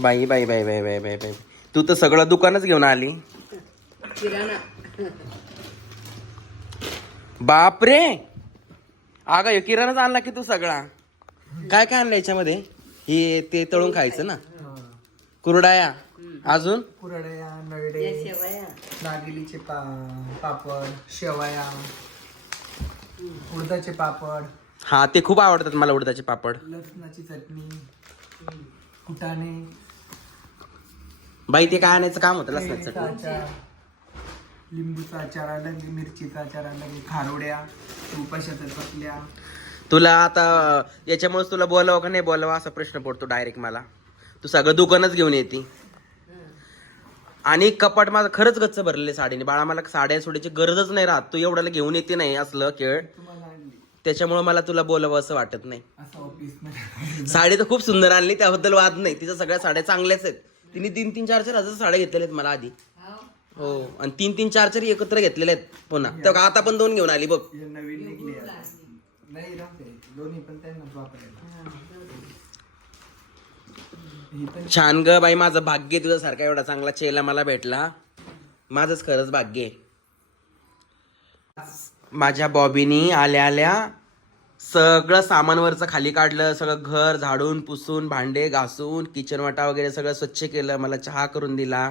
बाई बाई बाई बाई बाई बाई बाई. तू तर सगळं दुकानच घेऊन आली. किराणा. बापरे! अगं हे किराणाच आणला की तू सगळा? काय काय आणलं याच्यामध्ये? हे ते तळून खायचं ना? कुरडाया. अजून? कुरडया नळडे नागिलीचे पा पापड शेवया उडदाचे पापड. हा ते खूप आवडतात मला उडदाचे पापड. लसणाची चटणी कुटाणे. बाई ते काय आणायचं काम होतं? लसणाचं लिंबूचा अचार अलग मिरचीचा अलग खारोड्या उपाशाच्या चकल्या. तुला आता याच्यामुळेच तुला बोलावं का नाही बोलावं? असा प्रश्न पडतो डायरेक्ट मला. तू सगळं दुकानच घेऊन येते. आणि कपाट माझं खरंच गच्च भरलेले साडीने. बाळा मला साड्या सोडायची गरजच नाही राहत. तू एवढ्याला घेऊन येते नाही असलं खेळ. तुम्हाला आणली. त्याच्यामुळे मला तुला बोलावं असं वाटत नाही. असं ऑफिसमध्ये. साडी तर खूप सुंदर आणली त्याबद्दल वाद नाही. तिच्या सगळ्या साड्या चांगल्याच आहेत. तिने तीन तीन चार चार हजार साड्या घेतलेल्या आहेत मला आधी. हो आणि तीन तीन चार चार एकत्र घेतलेल्या आहेत पुन्हा. तर आता पण दोन घेऊन आली बघ. हे नवीन निघली आहे. नाही राहते दोन्ही पण त्यांनाच वापरायला. ही पण छान. ग बाई माझं भाग्य आहे तुझ्यासारखा एवढा चांगला चेला मला भेटला. माझंच खरंच भाग्य. आहे माझ्या बॉबीनी आल्या आल्या सगळं सामानवरचं खाली काढलं सगळं घर झाडून पुसून भांडे घासून किचन वाटा वगैरे सगळं स्वच्छ केलं मला चहा करून दिला.